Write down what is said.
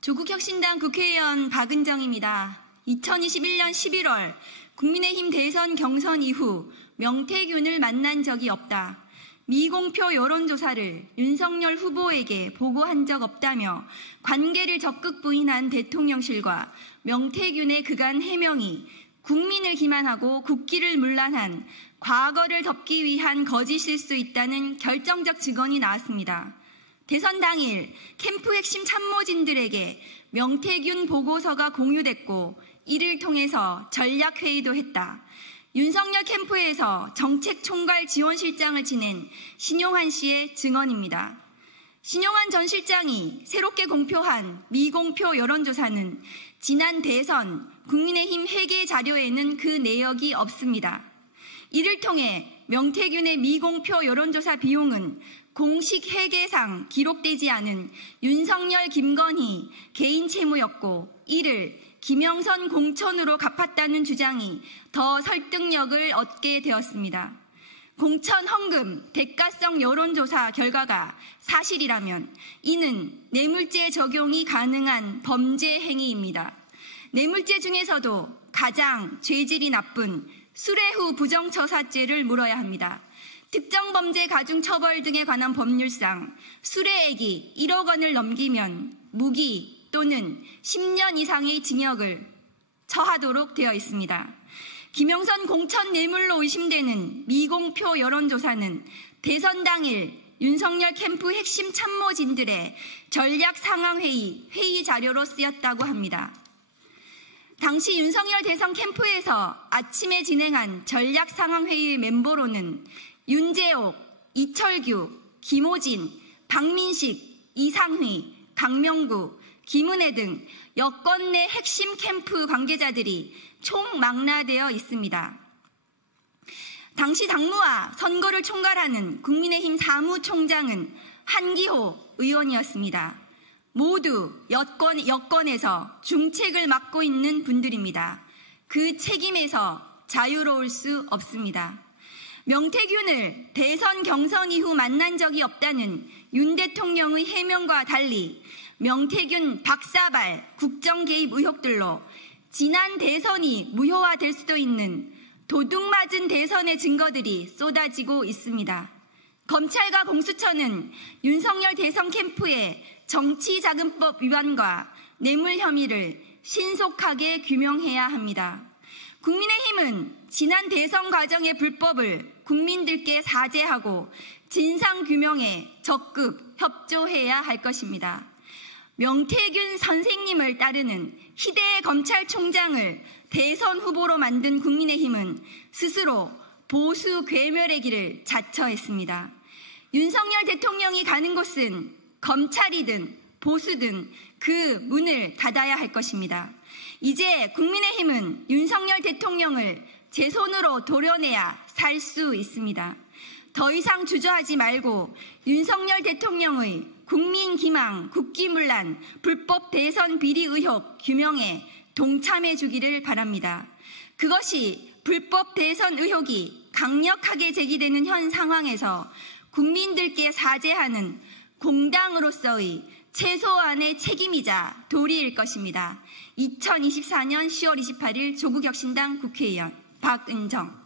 조국혁신당 국회의원 박은정입니다. 2021년 11월 국민의힘 대선 경선 이후 명태균을 만난 적이 없다. 미공표 여론조사를 윤석열 후보에게 보고한 적 없다며 관계를 적극 부인한 대통령실과 명태균의 그간 해명이 국민을 기만하고 국기를 문란한 과거를 덮기 위한 거짓일 수 있다는 결정적 증언이 나왔습니다. 대선 당일 캠프 핵심 참모진들에게 명태균 보고서가 공유됐고 이를 통해서 전략회의도 했다. 윤석열 캠프에서 정책총괄지원실장을 지낸 신용환 씨의 증언입니다. 신용환 전 실장이 새롭게 공표한 미공표 여론조사는 지난 대선 국민의힘 회계 자료에는 그 내역이 없습니다. 이를 통해 명태균의 미공표 여론조사 비용은 공식 회계상 기록되지 않은 윤석열, 김건희 개인 채무였고 이를 김영선 공천으로 갚았다는 주장이 더 설득력을 얻게 되었습니다. 공천 헌금 대가성 여론조사 결과가 사실이라면 이는 뇌물죄 적용이 가능한 범죄 행위입니다. 뇌물죄 중에서도 가장 죄질이 나쁜 수뢰후 부정처사죄를 물어야 합니다. 특정 범죄 가중 처벌 등에 관한 법률상 수뢰액이 1억 원을 넘기면 무기 또는 10년 이상의 징역을 처하도록 되어 있습니다. 김영선 공천 뇌물로 의심되는 미공표 여론조사는 대선 당일 윤석열 캠프 핵심 참모진들의 전략 상황회의 회의 자료로 쓰였다고 합니다. 당시 윤석열 대선 캠프에서 아침에 진행한 전략 상황회의 멤버로는 윤재옥, 이철규, 김호진, 박민식, 이상휘, 강명구, 김은혜 등 여권 내 핵심 캠프 관계자들이 총망라되어 있습니다. 당시 당무와 선거를 총괄하는 국민의힘 사무총장은 한기호 의원이었습니다. 모두 여권에서 중책을 맡고 있는 분들입니다. 그 책임에서 자유로울 수 없습니다. 명태균을 대선 경선 이후 만난 적이 없다는 윤 대통령의 해명과 달리 명태균 박사발 국정 개입 의혹들로 지난 대선이 무효화될 수도 있는 도둑맞은 대선의 증거들이 쏟아지고 있습니다. 검찰과 공수처는 윤석열 대선 캠프의 정치자금법 위반과 뇌물 혐의를 신속하게 규명해야 합니다. 국민의힘은 지난 대선 과정의 불법을 국민들께 사죄하고 진상규명에 적극 협조해야 할 것입니다. 명태균 선생님을 따르는 희대의 검찰총장을 대선 후보로 만든 국민의힘은 스스로 보수 괴멸의 길을 자처했습니다. 윤석열 대통령이 가는 곳은 검찰이든 보수든 그 문을 닫아야 할 것입니다. 이제 국민의힘은 윤석열 대통령을 제 손으로 도려내야 살 수 있습니다. 더 이상 주저하지 말고 윤석열 대통령의 국민기망, 국기문란, 불법 대선 비리 의혹 규명에 동참해 주기를 바랍니다. 그것이 불법 대선 의혹이 강력하게 제기되는 현 상황에서 국민들께 사죄하는 공당으로서의 최소한의 책임이자 도리일 것입니다. 2024년 10월 28일 조국혁신당 국회의원 박은정.